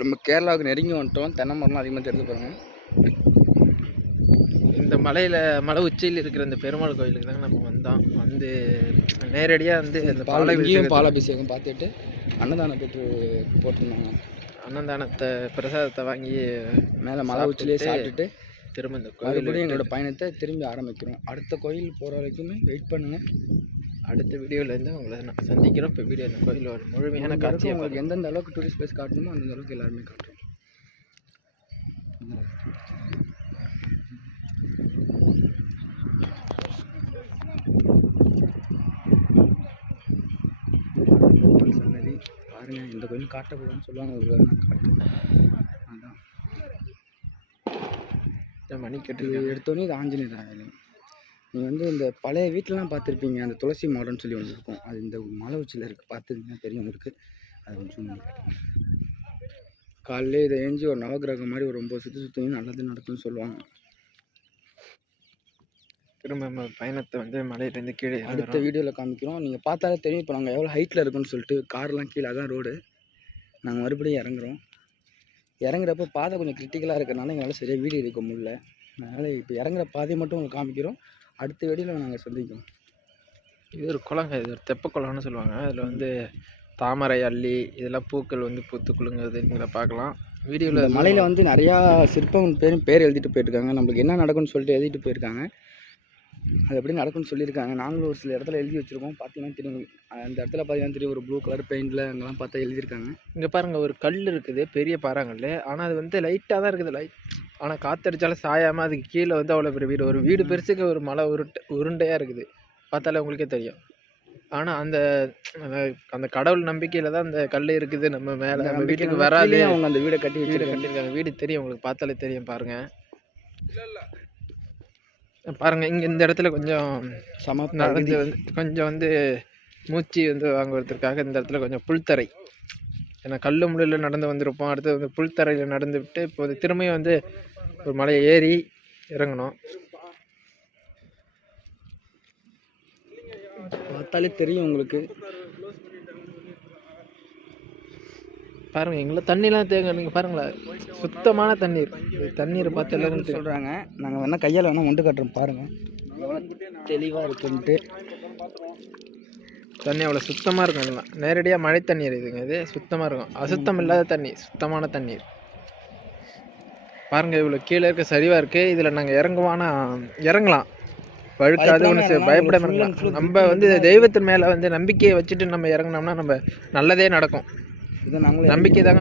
நம்ம கேரளாவுக்கு நெருங்கி வந்துட்டோம். தென்னை மரம்லாம் அதிகமாக தெரிஞ்சு பாருங்க. இந்த மலை உச்சியில் இருக்கிற இந்த பெருமாள் கோயிலுக்கு தாங்க நம்ம வந்தோம். வந்து நேரடியாக வந்து இந்த பாலாபிஷேகம் பார்த்துட்டு அன்னதானம் பெற்று போட்டிருந்தாங்க. அன்னதானத்தை பிரசாதத்தை வாங்கி மேலே மலை உச்சிலே சாப்பிட்டுட்டு திரும்ப இந்த மறுபடியும் எங்களோட பயணத்தை திரும்பி ஆரம்பிக்கிறோம். அடுத்த கோயில் போகிற வரைக்குமே வெயிட் பண்ணுங்கள். அடுத்த வீடியோவிலேருந்து உங்களை நான் சந்திக்கிறோம். இப்போ வீடியோ இந்த கோயிலோட முழுமையான காட்சியை உங்களுக்கு எந்தெந்த அளவுக்கு டூரிஸ்ட் பிளேஸ் காட்டணுமோ அந்தந்த அளவுக்கு எல்லாருமே காட்டுறோம். சன்னதி பாருங்க, இந்த கோயில் காட்டக்கூடாதுன்னு சொல்லுவாங்க. ஒரு நான் காட்டுறேன். அதான் மணி கட்டு எடுத்தோடனே இது ஆஞ்சநேயர் ஆலயம். நீங்கள் வந்து இந்த பழைய வீட்டிலலாம் பார்த்துருப்பீங்க, அந்த துளசி மாடம்னு சொல்லி ஒன்று இருக்கும். அது இந்த மலை உச்சியில் இருக்குது. பார்த்துருந்தீங்கன்னா தெரியும் உங்களுக்கு. அது கொஞ்சம் காலையிலே இதை ஏஞ்சி ஒரு நவகிரகம் மாதிரி ஒரு 9 சுற்றி நல்லது நடக்கும்னு சொல்லுவாங்க. திரும்ப நம்ம பயணத்தை வந்து மலையிலேருந்து கீழே அடுத்த வீடியோவில் காமிக்கிறோம். நீங்கள் பார்த்தாலே தெரியும் இப்போ நாங்கள் எவ்வளோ ஹைட்டில் இருக்குன்னு சொல்லிட்டு. கார்லாம் கீழே தான் ரோடு. நாங்கள் மறுபடியும் இறங்குறோம். இறங்குறப்போ பாதை கொஞ்சம் கிரிட்டிக்கலாக இருக்கிறனால எங்களால் சரியாக வீடியோ எடுக்க முடியல. அதனால் இப்போ இறங்குற பாதையை மட்டும் உங்களுக்கு காமிக்கிறோம். அடுத்த வீடியோவில் நாங்கள் சந்திக்கிறோம். இது ஒரு குளங்க, இது ஒரு தெப்ப குளம்னு சொல்லுவாங்க. அதில் வந்து தாமரை, அள்ளி இதெல்லாம் பூக்கள் வந்து பூத்து குலுங்குறதுங்கிற பார்க்கலாம் வீடியோவில். மலையில் வந்து நிறையா சிற்பம் பேர் எழுதிட்டு போயிருக்காங்க. நம்மளுக்கு என்ன நடக்கும்னு சொல்லிட்டு எழுதிட்டு போயிருக்காங்க. அது எப்படி நடக்கும்னு சொல்லியிருக்காங்க. நாங்களும் ஒரு சில இடத்துல எழுதி வச்சுருக்கோம். பார்த்தீங்கன்னா தெரியும். அந்த இடத்துல பார்த்தீங்கன்னா தெரியும், ஒரு ப்ளூ கலர் பெயிண்டில் அங்கெல்லாம் பார்த்தா எழுதியிருக்காங்க. இங்கே பாருங்கள், ஒரு கல் இருக்குது, பெரிய பாறாங்கல். ஆனால் அது வந்து லைட்டாக தான் இருக்குது. ஆனால் காற்றடிச்சாலும் சாயாமல் அதுக்கு கீழே வந்து அவ்வளோ பெரிய ஒரு வீடு பெருசுக்கு ஒரு மலை உருண்டையாக இருக்குது. பார்த்தாலே உங்களுக்கே தெரியும். ஆனால் அந்த கடவுள் நம்பிக்கையில் தான் அந்த கல் இருக்குது. நம்ம மேலே நம்ம வீட்டுக்கு வராது. அவங்க அந்த வீடை கட்டியிருக்காங்க. வீடு தெரியும் உங்களுக்கு, பார்த்தாலே தெரியும். பாருங்கள் பாருங்கள், இங்கே இந்த இடத்துல கொஞ்சம் நடந்து வந்து கொஞ்சம் வந்து மூச்சு வந்து வாங்குவதற்காக இந்த இடத்துல கொஞ்சம் புல்தரை. ஏன்னா கல் முள்ளில் நடந்து வந்திருப்போம். அடுத்து வந்து புல்தரையில் நடந்து விட்டு இப்போ திரும்பியும் வந்து ஒரு மலையை ஏறி இறங்கணும். பார்த்தாலே தெரியும் உங்களுக்கு. பாருங்கள், எங்களை தண்ணிலாம் தேங்க. நீங்கள் பாருங்களேன், சுத்தமான தண்ணீர். தண்ணீர் பார்த்து எல்லாரும் சொல்கிறாங்க. நாங்கள் வேணால் கையால் வேணால் மொண்டு காட்டுறோம். பாருங்கள் எவ்வளோ தெளிவாக இருக்குன்ட்டு. தண்ணி அவ்வளோ சுத்தமாக இருக்கும். எல்லாம் நேரடியாக மழை தண்ணீர் இதுங்க. இது சுத்தமாக இருக்கும். அசுத்தம் இல்லாத தண்ணி, சுத்தமான தண்ணீர். பாருங்கள், இவ்வளோ கீழே இருக்க சரிவாக இருக்குது. இதில் நாங்கள் இறங்கலாம். வழுக்காது ஒன்று பயப்பட இறங்கலாம். நம்ம வந்து தெய்வத்தின் மேலே வந்து நம்பிக்கையை வச்சுட்டு நம்ம இறங்கினோம்னா நம்ம நல்லதே நடக்கும். இதை நாங்கள் நம்பிக்கை தாங்க.